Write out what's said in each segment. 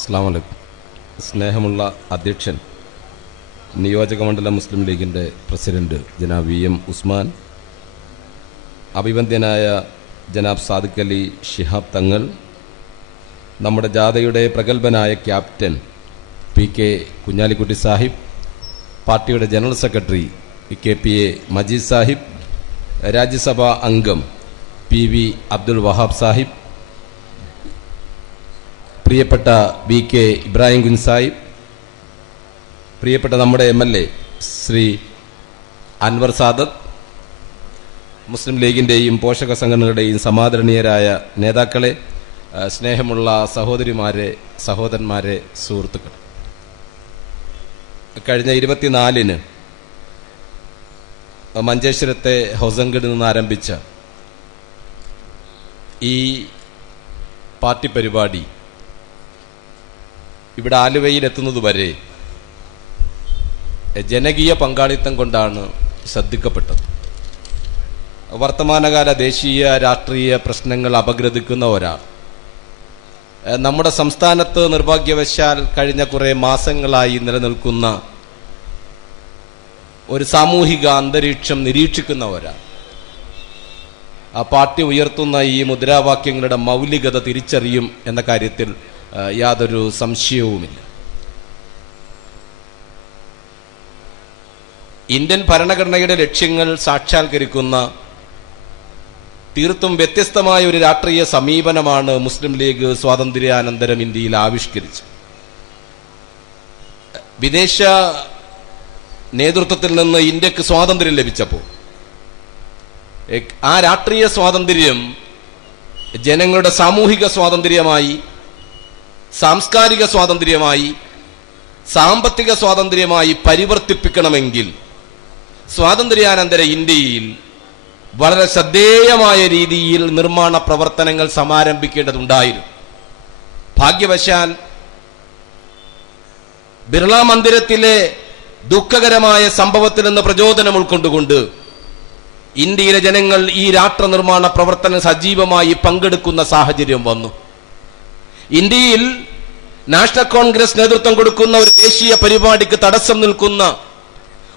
അസ്സലാമു അലൈക്കും. സ്നേഹമുള്ള അധ്യക്ഷൻ, നിയോജകമണ്ഡലം മുസ്ലിം ലീഗിൻ്റെ പ്രസിഡന്റ് ജനാബ് VM ഉസ്മാൻ, അഭിവന്ദ്യനായ ജനാബ് സാദിഖ് അലി ശിഹാബ് തങ്ങൾ, നമ്മുടെ ജാഥയുടെ പ്രഗത്ഭനായ ക്യാപ്റ്റൻ PK കുഞ്ഞാലിക്കുട്ടി സാഹിബ്, പാർട്ടിയുടെ general secretary KPA Majeed Sahib, Rajya Sabha അംഗം PV അബ്ദുൽ വഹാബ് സാഹിബ്, പ്രിയപ്പെട്ട BK ഇബ്രാഹിം കുഞ്ഞ് സാഹിബ്, പ്രിയപ്പെട്ട നമ്മുടെ MLA ശ്രീ അൻവർ സാദത്ത്, മുസ്ലിം ലീഗിൻ്റെയും പോഷക സംഘടനകളുടെയും സമാദരണീയരായ നേതാക്കളെ, സ്നേഹമുള്ള സഹോദരിമാരെ, സഹോദരന്മാരെ, സുഹൃത്തുക്കൾ, കഴിഞ്ഞ 24-ന് മഞ്ചേശ്വരത്തെ ഹൊസങ്കഡിൽ നിന്ന് ആരംഭിച്ച ഈ പാർട്ടി പരിപാടി ഇവിടെ ആലുവയിലെത്തുന്നതുവരെ ജനകീയ പങ്കാളിത്തം കൊണ്ടാണ് ശ്രദ്ധിക്കപ്പെട്ടത്. വർത്തമാനകാല ദേശീയ രാഷ്ട്രീയ പ്രശ്നങ്ങൾ അപഗ്രഥിക്കുന്ന ഒരാൾ നമ്മുടെ സംസ്ഥാനത്ത് നിർഭാഗ്യവശാൽ കഴിഞ്ഞ കുറേ മാസങ്ങളായി നിലനിൽക്കുന്ന ഒരു സാമൂഹിക അന്തരീക്ഷം നിരീക്ഷിക്കുന്ന ഒരാൾ ആ പാർട്ടി ഉയർത്തുന്ന ഈ മുദ്രാവാക്യങ്ങളുടെ മൗലികത തിരിച്ചറിയും എന്ന കാര്യത്തിൽ യാതൊരു സംശയവുമില്ല. ഇന്ത്യൻ ഭരണഘടനയുടെ ലക്ഷ്യങ്ങൾ സാക്ഷാത്കരിക്കുന്ന തീർത്തും വ്യത്യസ്തമായ ഒരു രാഷ്ട്രീയ സമീപനമാണ് മുസ്ലിം ലീഗ് സ്വാതന്ത്ര്യാനന്തരം ഇന്ത്യയിൽ ആവിഷ്കരിച്ചത്. വിദേശ നേതൃത്വത്തിൽ നിന്ന് ഇന്ത്യക്ക് സ്വാതന്ത്ര്യം ലഭിച്ചപ്പോൾ ആ രാഷ്ട്രീയ സ്വാതന്ത്ര്യം ജനങ്ങളുടെ സാമൂഹിക സ്വാതന്ത്ര്യമായി, സാംസ്കാരിക സ്വാതന്ത്ര്യമായി, സാമ്പത്തിക സ്വാതന്ത്ര്യമായി പരിവർത്തിപ്പിക്കണമെങ്കിൽ സ്വാതന്ത്ര്യാനന്തര ഇന്ത്യയിൽ വളരെ ശ്രദ്ധേയമായ രീതിയിൽ നിർമ്മാണ പ്രവർത്തനങ്ങൾ സമാരംഭിക്കേണ്ടതുണ്ടായിരുന്നു. ഭാഗ്യവശാൽ ബിർള മന്ദിരത്തിലെ ദുഃഖകരമായ സംഭവത്തിൽ നിന്ന് പ്രചോദനം ഉൾക്കൊണ്ടുകൊണ്ട് ഇന്ത്യയിലെ ജനങ്ങൾ ഈ രാഷ്ട്ര നിർമ്മാണ പ്രവർത്തനം സജീവമായി പങ്കെടുക്കുന്ന സാഹചര്യം വന്നു. ഇന്ത്യയിൽ നാഷണൽ കോൺഗ്രസ് നേതൃത്വം കൊടുക്കുന്ന ഒരു ദേശീയ പരിപാടിക്ക് തടസ്സം നിൽക്കുന്ന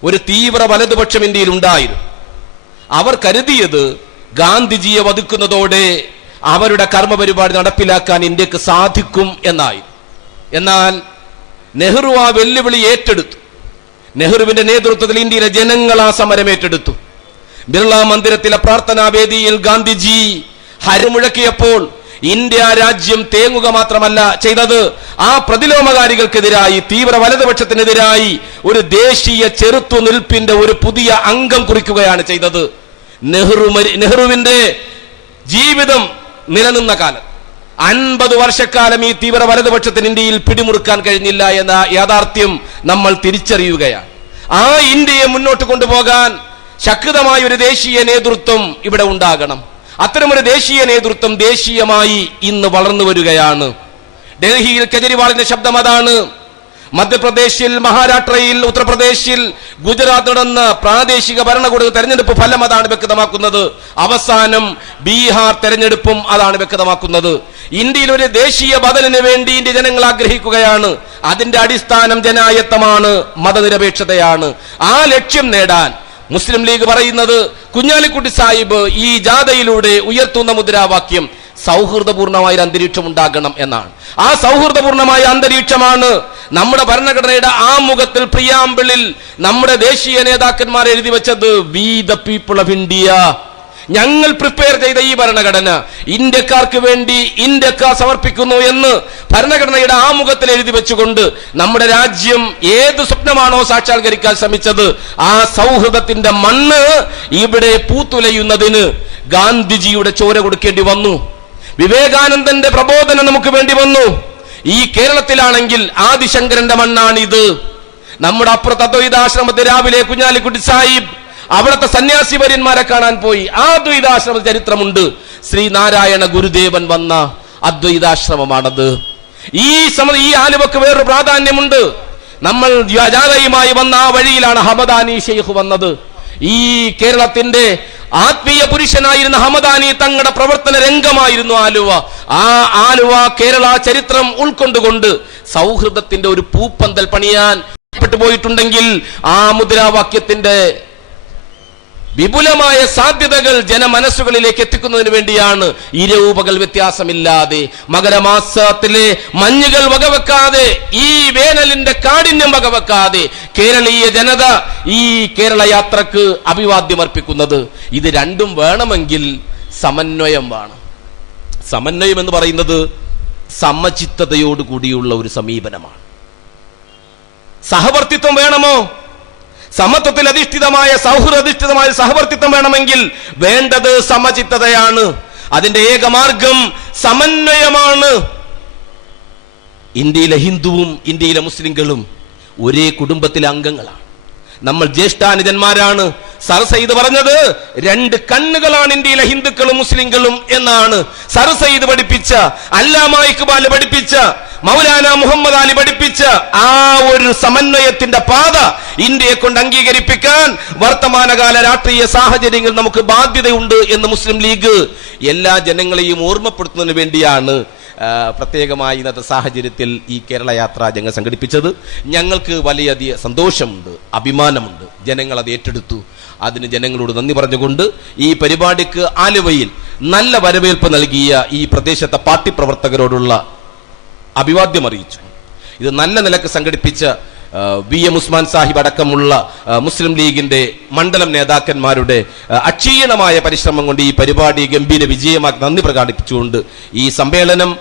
ഒരു തീവ്ര വലതുപക്ഷം ഇന്ത്യയിൽ ഉണ്ടായിരുന്നു. അവർ കരുതിയത് ഗാന്ധിജിയെ വധിക്കുന്നതോടെ അവരുടെ കർമ്മപരിപാടി നടപ്പിലാക്കാൻ ഇന്ത്യക്ക് സാധിക്കും എന്നായി. എന്നാൽ നെഹ്റു ആ വെല്ലുവിളി ഏറ്റെടുത്തു. നെഹ്റുവിന്റെ നേതൃത്വത്തിൽ ഇന്ത്യയിലെ ജനങ്ങൾ ആ സമരം ഏറ്റെടുത്തു. ബിർള മന്ദിരത്തിലെ പ്രാർത്ഥനാ വേദിയിൽ ഗാന്ധിജി ഹരിമുഴക്കിയപ്പോൾ ഇന്ത്യ രാജ്യം തേങ്ങുക മാത്രമല്ല ചെയ്തത്, ആ പ്രതിലോമകാരികൾക്കെതിരായി, തീവ്ര വലതുപക്ഷത്തിനെതിരായി ഒരു ദേശീയ ചെറുത്തുനിൽപ്പിന്റെ ഒരു പുതിയ അംഗം കുറിക്കുകയാണ് ചെയ്തത്. നെഹ്റുവിന്റെ ജീവിതം നിലനിന്ന കാലം 50 വർഷക്കാലം ഈ തീവ്ര വലതുപക്ഷത്തിന് ഇന്ത്യയിൽ പിടിമുറുക്കാൻ കഴിഞ്ഞില്ല എന്ന യാഥാർത്ഥ്യം നമ്മൾ തിരിച്ചറിയുകയാണ്. ആ ഇന്ത്യയെ മുന്നോട്ട് കൊണ്ടുപോകാൻ ശക്തമായ ഒരു ദേശീയ നേതൃത്വം ഇവിടെ ഉണ്ടാകണം. അത്തരമൊരു ദേശീയ നേതൃത്വം ദേശീയമായി ഇന്ന് വളർന്നു വരികയാണ്. ഡൽഹിയിൽ കെജ്രിവാളിന്റെ ശബ്ദം അതാണ്. മധ്യപ്രദേശിൽ, മഹാരാഷ്ട്രയിൽ, ഉത്തർപ്രദേശിൽ, ഗുജറാത്ത് നടന്ന പ്രാദേശിക ഭരണകൂട തെരഞ്ഞെടുപ്പ് ഫലം അതാണ് വ്യക്തമാക്കുന്നത്. അവസാനം ബീഹാർ തെരഞ്ഞെടുപ്പും അതാണ് വ്യക്തമാക്കുന്നത്. ഇന്ത്യയിൽ ഒരു ദേശീയ ബദലിന് വേണ്ടി ഇന്ത്യ ജനങ്ങൾ ആഗ്രഹിക്കുകയാണ്. അതിന്റെ അടിസ്ഥാനം ജനായത്തമാണ്, മതനിരപേക്ഷതയാണ്. ആ ലക്ഷ്യം നേടാൻ മുസ്ലിം ലീഗ് പറയുന്നത്, കുഞ്ഞാലിക്കുട്ടി സാഹിബ് ഈ ജാഥയിലൂടെ ഉയർത്തുന്ന മുദ്രാവാക്യം സൗഹൃദപൂർണമായ അന്തരീക്ഷം ഉണ്ടാകണം എന്നാണ്. ആ സൗഹൃദപൂർണമായ അന്തരീക്ഷമാണ് നമ്മുടെ ഭരണഘടനയുടെ ആമുഖത്തിൽ, പ്രിയാമ്പിളിൽ നമ്മുടെ ദേശീയ നേതാക്കന്മാർ എഴുതി വെച്ചത്. We the people of India. ഞങ്ങൾ പ്രിപ്പയർ ചെയ്ത ഈ ഭരണഘടന ഇന്ത്യക്കാർക്ക് വേണ്ടി ഇന്ത്യക്കാർ സമർപ്പിക്കുന്നു എന്ന് ഭരണഘടനയുടെ ആമുഖത്തിൽ എഴുതി വെച്ചുകൊണ്ട് നമ്മുടെ രാജ്യം ഏത് സ്വപ്നമാണോ സാക്ഷാത്കരിക്കാൻ ശ്രമിച്ചത്, ആ സൗഹൃദത്തിന്റെ മണ്ണ് ഇവിടെ പൂത്തുലയുന്നതിന് ഗാന്ധിജിയുടെ ചോര കൊടുക്കേണ്ടി വന്നു. വിവേകാനന്ദന്റെ പ്രബോധനം നമുക്ക് വേണ്ടി വന്നു. ഈ കേരളത്തിലാണെങ്കിൽ ആദിശങ്കരന്റെ മണ്ണാണിത്. നമ്മുടെ അപ്പുറത്ത് അദ്വൈതാശ്രമത്തിൽ രാവിലെ കുഞ്ഞാലിക്കുട്ടി സാഹിബ് അവിടുത്തെ സന്യാസി വര്യന്മാരെ കാണാൻ പോയി. ആ അദ്വൈതാശ്രമ ചരിത്രമുണ്ട്. ശ്രീനാരായണ ഗുരുദേവൻ വന്ന അദ്വൈതാശ്രമമാണത്. ഈ ആലുവക്ക് വേറൊരു പ്രാധാന്യമുണ്ട്. നമ്മൾ ജാഥയുമായി വന്ന ആ വഴിയിലാണ് ഹമദാനി ഷെയ്ഖ് വന്നത്. ഈ കേരളത്തിന്റെ ആത്മീയ പുരുഷനായിരുന്ന ഹമദാനി തങ്ങളുടെ പ്രവർത്തന രംഗമായിരുന്നു ആലുവ. ആ ആലുവ കേരള ചരിത്രം ഉൾക്കൊണ്ടുകൊണ്ട് സൗഹൃദത്തിന്റെ ഒരു പൂപ്പന്തൽ പണിയാൻ പോയിട്ടുണ്ടെങ്കിൽ ആ മുദ്രാവാക്യത്തിന്റെ വിപുലമായ സാധ്യതകൾ ജനമനസ്സുകളിലേക്ക് എത്തിക്കുന്നതിന് വേണ്ടിയാണ് ഇരൂപകൾ വ്യത്യാസമില്ലാതെ, മകരമാസത്തിലെ മഞ്ഞുകൾ വകവെക്കാതെ, ഈ വേനലിന്റെ കാഠിന്യം വകവെക്കാതെ കേരളീയ ജനത ഈ കേരള യാത്രക്ക് അഭിവാദ്യം അർപ്പിക്കുന്നത്. ഇത് രണ്ടും വേണമെങ്കിൽ സമന്വയം വേണം. സമന്വയം എന്ന് പറയുന്നത് സമചിത്തതയോടുകൂടിയുള്ള ഒരു സമീപനമാണ്. സഹവർത്തിത്വം വേണമോ? സമത്വത്തിൽ അധിഷ്ഠിതമായ സൗഹൃദാധിഷ്ഠിതമായ സഹവർത്തിത്വം വേണമെങ്കിൽ വേണ്ടത് സമചിത്തതയാണ്. അതിന്റെ ഏകമാർഗം സമന്വയമാണ്. ഇന്ത്യയിലെ ഹിന്ദുവും ഇന്ത്യയിലെ മുസ്ലിങ്ങളും ഒരേ കുടുംബത്തിലെ അംഗങ്ങളാണ്. നമ്മൾ ജ്യേഷ്ഠാനുജന്മാരാണ്. സർ സയ്യിദ് പറഞ്ഞത് 2 കണ്ണുകളാണ് ഇന്ത്യയിലെ ഹിന്ദുക്കളും മുസ്ലിങ്ങളും എന്നാണ്. സർ സയ്യിദ് പഠിപ്പിച്ച, അല്ലാമ ഇഖ്ബാൽ പഠിപ്പിച്ച, മൗലാന മുഹമ്മദ് അലി പഠിപ്പിച്ച ആ ഒരു സമന്വയത്തിന്റെ പാത ഇന്ത്യയെ കൊണ്ട് അംഗീകരിപ്പിക്കാൻ വർത്തമാനകാല രാഷ്ട്രീയ സാഹചര്യങ്ങൾ നമുക്ക് ബാധ്യതയുണ്ട് എന്ന് മുസ്ലിം ലീഗ് എല്ലാ ജനങ്ങളെയും ഓർമ്മപ്പെടുത്തുന്നതിന് വേണ്ടിയാണ് പ്രത്യേകമായി ഇന്നത്തെ സാഹചര്യത്തിൽ ഈ കേരള യാത്ര ഞങ്ങൾ സംഘടിപ്പിച്ചത്. ഞങ്ങൾക്ക് വലിയധികം സന്തോഷമുണ്ട്, അഭിമാനമുണ്ട്. ജനങ്ങൾ അത് ഏറ്റെടുത്തു. അതിന് ജനങ്ങളോട് നന്ദി പറഞ്ഞുകൊണ്ട് ഈ പരിപാടിക്ക് ആലുവയിൽ നല്ല വരവേൽപ്പ് നൽകിയ ഈ പ്രദേശത്തെ പാർട്ടി പ്രവർത്തകരോടുള്ള അഭിവാദ്യം അറിയിച്ചു. ഇത് നല്ല നിലക്ക് സംഘടിപ്പിച്ച VM ഉസ്മാൻ സാഹിബ് അടക്കമുള്ള മുസ്ലിം ലീഗിന്റെ മണ്ഡലം നേതാക്കന്മാരുടെ അക്ഷീണമായ പരിശ്രമം കൊണ്ട് ഈ പരിപാടി ഗംഭീര വിജയമാക്കി നന്ദി പ്രകടിപ്പിച്ചുകൊണ്ട് ഈ സമ്മേളനം